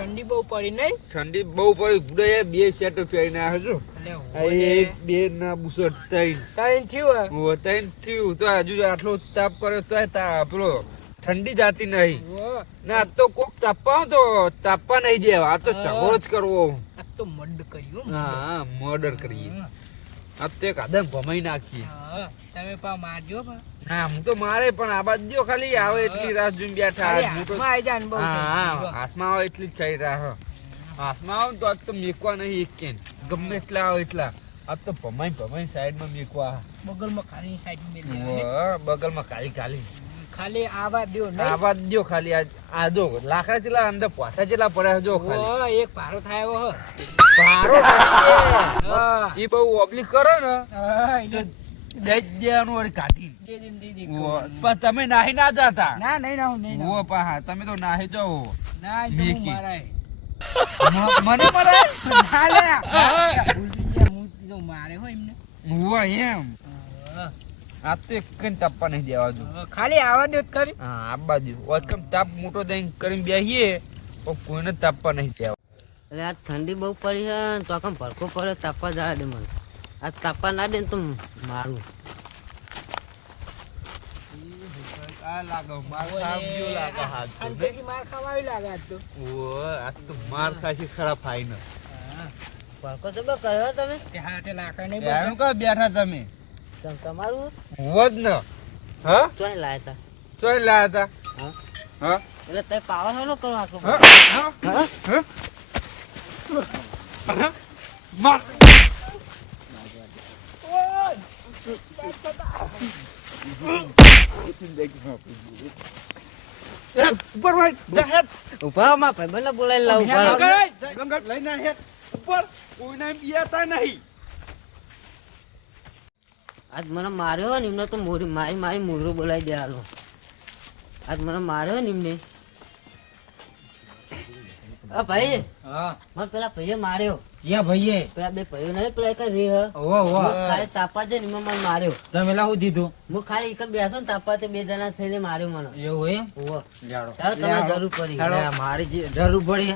ઠંડી બહુ પડી નહીં? ઠંડી બહુ પડી. ઉડે બે સેટ પહેરી ના હજુ એક બે ના બુસટ ત્રણ. તાઈને થયું હે? હું થયું. તો હજુ આટલો તાપ કર્યો તો તા પેલો ઠંડી જાતી નહીં. ના તો કોક તાપવા તો તાપવા નહીં દેવા. આ તો ચગો જ કરવો. આ તો મડ કર્યું હા મર્ડર કરીએ. આ તો ભમાઈ નાખીએ. તમે પા મારજો પા. હા હું તો મારે પણ આ બાજુ ખાલી આવે એટલી રાત જોઈને બેઠા. હું તો હાથમાં આઈ જાય બહુ હા હાથમાં આવે એટલી જ રાહ રહ્યા હાથમાં આવે ને તો આજ તો મેકવા નહીં એક કેન. ગમે એટલા આવે એટલા. આ તો ભમાઈ ભમાઈ સાઈડમાં મેકવા. બગલમાં ખાલી સાઈડ બગલમાં કાલી કાલી ખાલી આવા દો નહીં. આ બાદ ખાલી. આ આ જો લાકડા ચેલા અંદર પોઠા ચેલા પડ્યા જો ખાલી. એક પારો થાય હો. પારો એ બહુ ઓબ્લિક કરો ને. હા, દે દે દે દે. તમે નાહી ના જતા. ના નહીં ના હું નહીં. ઓહ, તમે તો નાહી જાઓ ના હું મને હું. મારે એમને. એમ. હા. આ તો એક કઈ તાપવા નહીં દેવા દઉં ખાલી આવા દો કરી હા આ બાજુ. વચકમ તાપ મોટો દઈ કરીને બેહીએ તો કોઈને તાપવા નહીં દેવા. એટલે આ ઠંડી બહુ પડી છે તો કમ ભડકો પડે તાપવા જવા દે મને. આ તાપવા ના દે ને તો મારું. માર ખાવ જેવું લાગે હાથ તો નહીં? ઠંડીથી માર ખાવા આવી લાગે આજ તો. ઓહ, આ તો માર ખાશે ખરા ફાઈન ભડકો તો બહુ કર્યો તમે. બેઠા તમે. તમ તમારું? હોત ને હા? ચોય લાયા ચોય લાયા તા. હા? હા? એટલે તે પાવર હેલો કરો આખો હા? હા? હા? હા? માર ઉપર ભાઈ હેડ. ઊભા માં ભાઈ બોલાવી લાવું હેડ ઊભા રહો. ગંગા, ગંગા, લઈને હેડ. ઉપર. કોઈને બિયાતા નહીં. આજ મને માર્યો ને એમને તો મોરી મારી મારી મોરું બોલાવી દે હાલો. આજ મને માર્યો ને એમને. ભાઈ હા. મને પેલા ભાઈએ માર્યો. જ્યાં ભાઈએ? પેલા બે ભાઈઓ નહીં પેલા એક રેહ ઓહો ઓહો. ખાલી તાપા છે ને એમાં મને માર્યો. તમે લાવું દીધું? હું ખાલી એક બેસો ને તાપા તે બે જણા થઈને માર્યો મને. એવું એમ? ઓહો. લેડો તમને જરૂર પડી. મારી જે જરૂર પડી.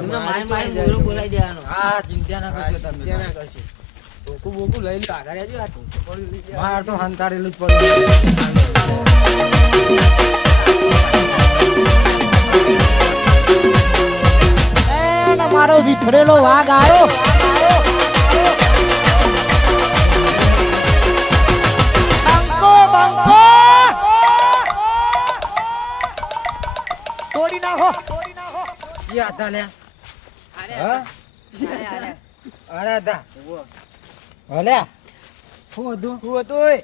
એમને મારી મારી મોરું બોલાવી દેવાનો હા ચિંતા ના કરશો તમે. ચિંતા ના કરશો. બોકું લઈને આ માર તો હંતારેલું જ પડ્યું મારો વિખરેલો વાઘ આવ્યો બંકો બંકો! તોડી નાખો. ઈ હતા લે અરે હા? અરે અરે અરે હતા હલે શું હતું? શું હતું ઓય?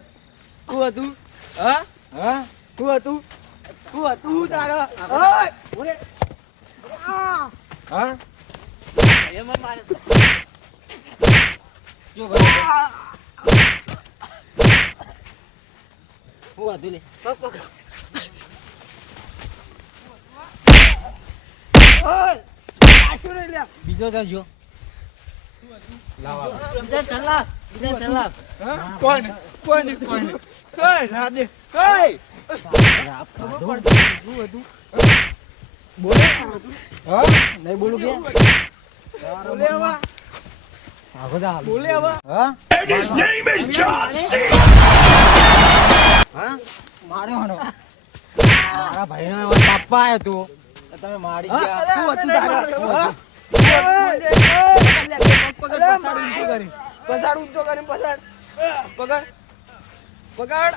શું હતું? હા? હા? શું હતું? શું હતું તારો? હા? એ મને માર્યો શું ભાઈ. શું હતું લે? કોક. બીજો શું લાવા બીજા ચલા બીજા ચલા કોણ કોણ કોણ કઈ રાધે કઈ બોલે હા નહીં બોલું કે બોલે દા બોલે હવે હા. હા માર્યો હણો મારા ભાઈને તાપવા આવ્યો તું તો તમે મારી ગયા શું હતું તારા હા? ઊંચો કરી પસાડ પકડ પકડ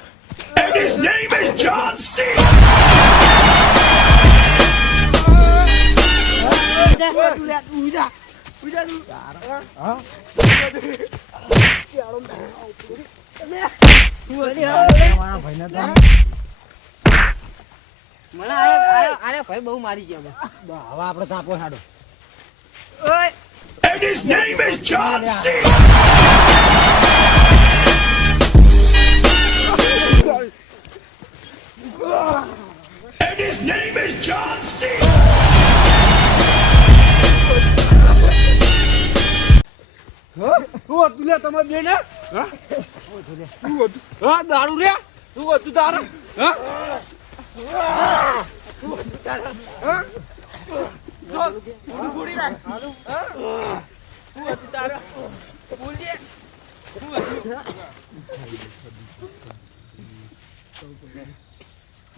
હા મારા ભાઈને તો મને આરે આરે આરે ભાઈ બહુ મારી મને. હવે આપણે તાપો હાડો શું હતું લે તમારે બે ને હા? શું હતું. હા દારૂ લે. શું હતું તારા. હા? શું હતું તારા? હા?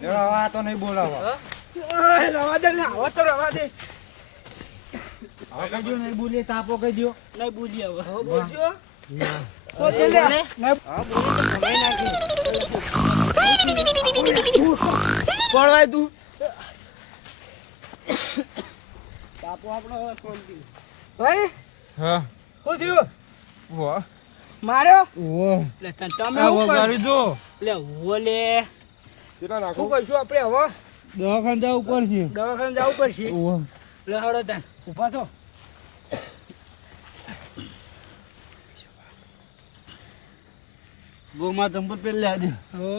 જો એડો હવે આ તો નહીં બોલાવો. રવા દે ને આવો તો રવા દે. હવે કહી દો નહીં બોલીએ તાપો કહી દો નહીં બોલી હવે હવે બોલજો પડવાય તું બાપુ આપણો હવે શાંતિ ભાઈ? હા. શું થયું? વાહ. માર્યો? ઓ લે તમે આ શું જો. લે ઓ લે. કેટલા શું કરશું આપણે હવે? દવાખાને જવું પડશે. દવાખાને જવું પડશે. ઓ લે હળો તને. ઊભા થો. ગોમાં ચંપલ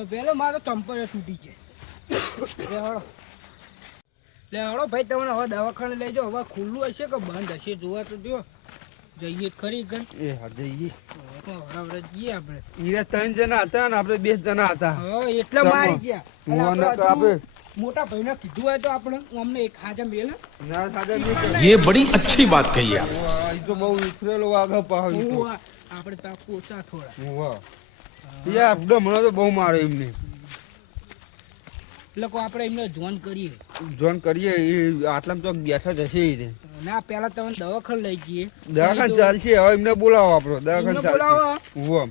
પેલા મારો ચંપલ તૂટી છે. લે હળો. લે હળો ભાઈ તમને હવે દવાખાને લઈ જાઓ. હવે ખુલ્લું હશે કે બંધ હશે? જોવા તો દો જઈએ ખરી ગણ એ હા જઈએ. હવે જઈએ આપણે. ઈરા ત્રણ જણા હતા ને આપણે બે જણા હતા. હવે મારી ગયા. આપણે મોટા ભાઈ કીધું હોય તો આપણે અમને એક હાજર મેલ. ના હાજર યે બડી અચ્છી તો બહુ ઉતરેલો આગળ પાહો આપણે તા પોચા થોડા. વાહ. યાર આપણે તો બહુ મારે એમને. લોકો આપણે એમને જોન કરીએ. જોન કરીએ એ આટલામાં તો બેઠા જ હશે ના પેલા તમે દવાખાને લઈ જઈએ. દવાખાન ચાલશે હવે એમને બોલાવો આપણો. દવાખાન ચાલશે. દવાખાન ઉવ્વ.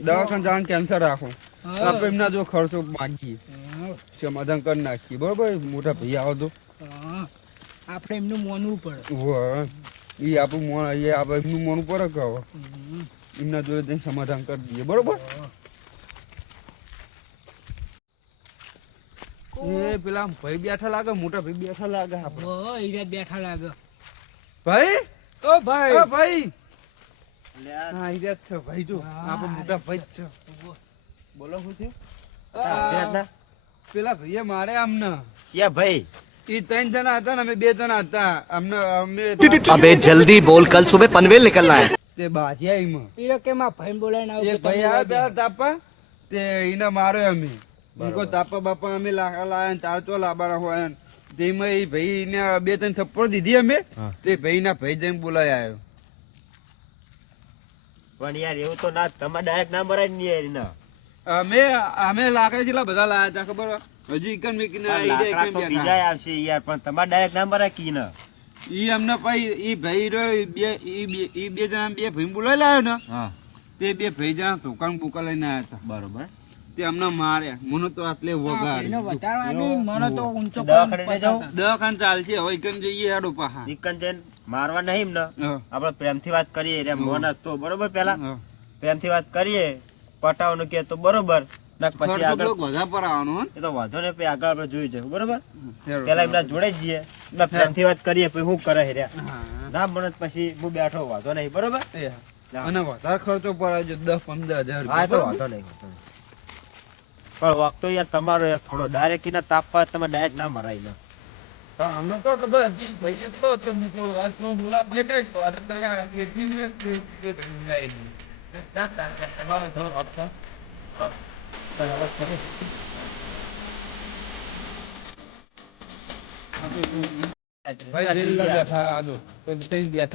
દવાખાને જવાનું કેન્સર રાખો. હા. આપણે એમના જો ખર્ચો માગીએ સમાધાન કરી નાખીએ. બરોબર? મોટા ભાઈ આવો તો. આપણે એમનું મોનવું પડે. એ આપણું મોન એ આપણે એમનું મોણું પડે કહો એમના જોડે જઈને સમાધાન કરી દઈએ. બરોબર? એ પેલા ભાઈ બેઠા લાગે મોટા ભાઈ બેઠા લાગે બેઠા લાગે. ભાઈ? ભાઈ. ભાઈ. મોટા ભાઈ પેલા ભાઈએ મારે આમને. ક્યાં ભાઈ? એ ત્રણ જણા હતા ને અમે બે જણા હતા. અમને અમે જલ્દી બોલ કલ સુબહ પનવેલ નીકળના હે. તે બાજી આઈ માં કે માં ભાઈ બોલાઈને આવ ભાઈ આ તાપા તે ઈને માર્યો અમે. ઈકો તાપા બાપા અમે લાકડા લાયા ને તાર તો લાબાના હોય તેમાં એ ભાઈ ને બે ત્રણ થપ્પડ દીધી અમે તે ભાઈ ના ભાઈ જઈને બોલાય આવ્યો. પણ યાર એવું તો ના તમે ડાયરેક્ટ ના મરાય ને યાર ના અમે અમે લાકડા જેટલા બધા લાયા હતા ખબર હજુ ઇકન મીકીને ના લાકડા તો બીજા આવશે યાર પણ તમારે ડાયરેક્ટ ના મરાય કી ના ઈ અમને ભાઈ ઈ ભાઈ રહ્યો બે ઈ બે બે જણા બે ભાઈ બોલાય લાયો ને. હા. તે બે ભાઈ જણા ધોકાણ બુકા લઈને આવ્યા હતા. બરોબર. તે અમને માર્યા મને તો આટલે વગાડ મને તો ઊંચો દવાખાને કરીને લઈ જાઓ? પસાર દવાખાને ચાલશે. હવે ઇકન જઈએ હેડો પાહા નિકન જઈને મારવા નહીં ને હા. આપણે પ્રેમથી વાત કરીએ રે મોના તો બરોબર પેલા. હા. પ્રેમથી વાત કરીએ. પટાવવાનું કે તો બરોબર. પછી આગળ પર આવવાનું એ તો વાંધો નહીં પછી આગળ આપણે જોઈ જાય બરોબર? પેલા એમના જોડે જ જઈએ. પ્રેમ પ્રેમથી વાત કરીએ પછી શું કરે રહ્યા હા. ના મને પછી હું બેઠો વાંધો નહીં. બરોબર? અને વધારે ખર્ચો પર આવજો દસ પંદર હજાર હા તો વાંધો નહીં. પણ વખતો યાર તમારો યાર થોડો ડાયરેક્ટ ના તાપવા તમે ડાયરેક્ટ ના મરાય ના અમે તો ખબર ભાઈ તો તમે તો વાતનો ગુલાબ તો આ તો એટલી ને. ના, ના, તમારો થોડો રેલ બેઠા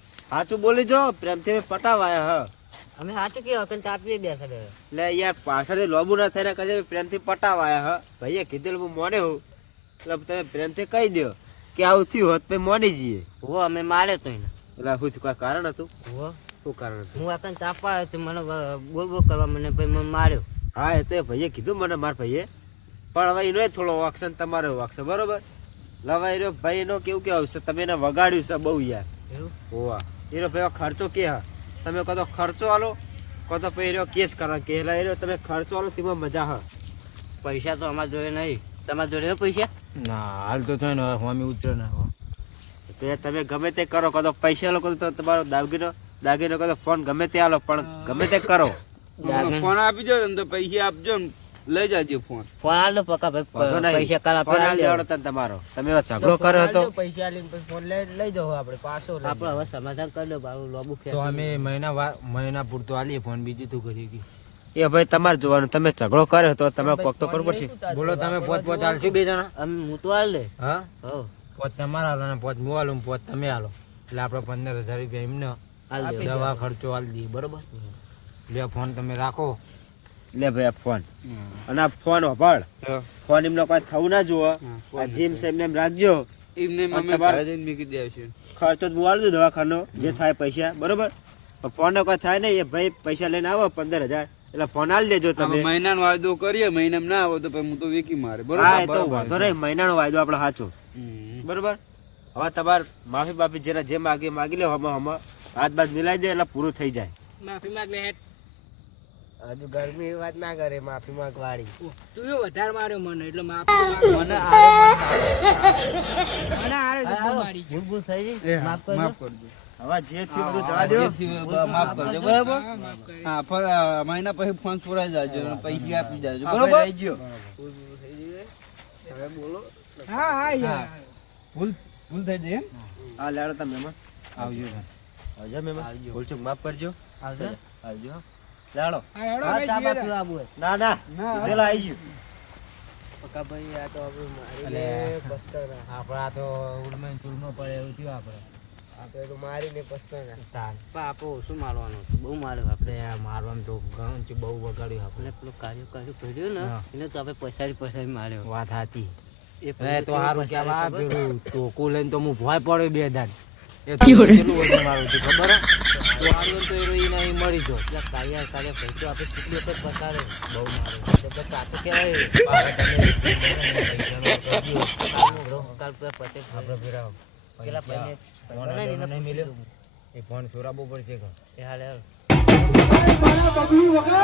સાચું બોલી જો પ્રેમથી મેં પટાવાયા હ. અમે સાચું કે તાપીએ બેઠા બેઠા એટલે યાર પાછળથી લોબુ ના થઈને કહે પ્રેમથી પટાવાયા હ. ભાઈએ કીધેલું હું મોને હું. એટલે તમે પ્રેમથી કહી દો કે આવું થયું હોત પછી મોડી જઈએ. હો અમે મારે તો એને. એટલે શું કોઈ કારણ હતું? હો શું કારણ હતું? હું આકન તાપવા આવ્યો તો મને બોલ બોલ કરવા મને પછી મને માર્યો. હા એ તો ભાઈએ કીધું મને માર ભાઈએ. પણ હવે એનો થોડો છે ને તમારો છે બરોબર? લવાઈ રહ્યો ભાઈ એનો કેવું કેવું છે તમે એને વગાડ્યું છે બહુ યાર. એવું? હોવા. એનો ભાઈ ખર્ચો કે હા? તમે કહો તો ખર્ચો આલો કહો તો પછી એનો કેસ કરો. કે એટલે એનો તમે ખર્ચો આલો તેમાં મજા હા. પૈસા તો અમારા જોડે નહીં. તમારા જોડે પૈસા? ના હાલ તો થાય ને અમે હોમી ઉતરે ના. તો તમે ગમે તે કરો કહો તો પૈસા લોકો તો તમારો દાગીનો દાગીનો કહો તો ફોન ગમે તે આલો પણ ગમે તે કરો. ફોન આપી દો ને તો પૈસા આપજો ને. લઈ જાજો ફોન. ફોન આલો પકા ભાઈ પૈસા કાલ આપણે આલી દેવાનો તને તમારો. તમે ઝઘડો કર્યો હતો પૈસા લઈને પછી ફોન લઈ લઈ જાવ આપણે પાછો લઈ આપણે હવે સમાધાન કરી લો બાબુ લોબુ તો અમે મહિના મહિના પૂરતો આલીએ ફોન બીજું તું કરીએ કે એ ભાઈ તમારે જોવાનું તમે ઝઘડો કર્યો તો તમે કોક તો કરવું પડશે. બોલો તમે પોત પોત હાલશો બે જણા? અમે હું તો હાલ લે હા? હો પોત તમારે હાલો ને પોત હું હાલું પોત તમે હાલો. એટલે આપણે પંદર હજાર રૂપિયા એમને દવા ખર્ચો હાલ દઈએ બરોબર? લે ફોન તમે રાખો. લે ભાઈ આ ફોન. અને આ ફોન વાપર ફોન એમનો કોઈ થવું ના જુઓ. આ જીમ છે એમને એમ રાખજો. એમને અમે તમારે- જઈને મૂકી દેશે ખર્ચો તો હું આલું દવાખાનો જે થાય પૈસા બરોબર? પણ ફોન કોઈ થાય નહીં એ ભાઈ પૈસા લઈને આવો પંદર હજાર. એટલે ફોન આલી દેજો તમે. મહિનાનો વાયદો કરીએ મહિનામાં ના આવો તો પછી હું તો વેકી મારે હા એ બરોબર. તો વાંધો નહીં મહિનાનો વાયદો આપણે સાચો. બરોબર? હવે તમારે માફી બાફી જેના જે માગી માગી લે હમ હમ હાથ બાદ મિલાઈ દે એટલે પૂરું થઈ જાય. માફી માગ લે હેડ હજુ ગરમી વાત ના કરે માફી માંગ વાળી તું એ વધારે માર્યો મને એટલે માફી માંગ. મને આરે જબ્બર મારી ભૂલ ભૂલ થઈ એ માફ કરજો. માફ કરજો. હવે જે થયું બધું જવા દો. માફ કરજો. બરાબર? હા, પણ મહિના પછી ફોન પુરાઈ જાજો પૈસા આપી જાજો. આ બરોબર? ભાઈ રહી ગયો હા હા યાર. ભૂલ ભૂલ થઈ જાય હા લાડો તમે આવજો આવજો મહેમાન ભૂલચૂક માફ કરજો. આવજો. આવજો. હોય. ના ના. પેલા આવી ગયું. પક્કા ભાઈ આ તો આપણે મારી અલે. આપણા તો ઉડમાં ને પડે એવું થયું આપણે. આપણે તો મારીને પસ્તાના. તાન. પણ શું મારવાનું બહુ માર્યો આપણે. આપણે મારવાનું તો ઘણું છે બહુ વગાડ્યું આપણે. પેલું કાર્ય કાર્ય કર્યું ને એને તો આપણે પછાડી પછાડી માર્યો. વાત એ તો? પેલું ટોકું લઈને તો હું ભોય પડ્યો બે દાડ એ તો ખબર હે? તો હારું તો એ રોઈને અહીં મરી જો પેલા કાર્ય કાર્ય ભાઈ તો આપણે કેટલી વખત પસારે બહુ મારે તો પછી કહેવાય આપણે. એ ફોન સોરાવવો પડશે કે. એ હાલે હાલ. વગર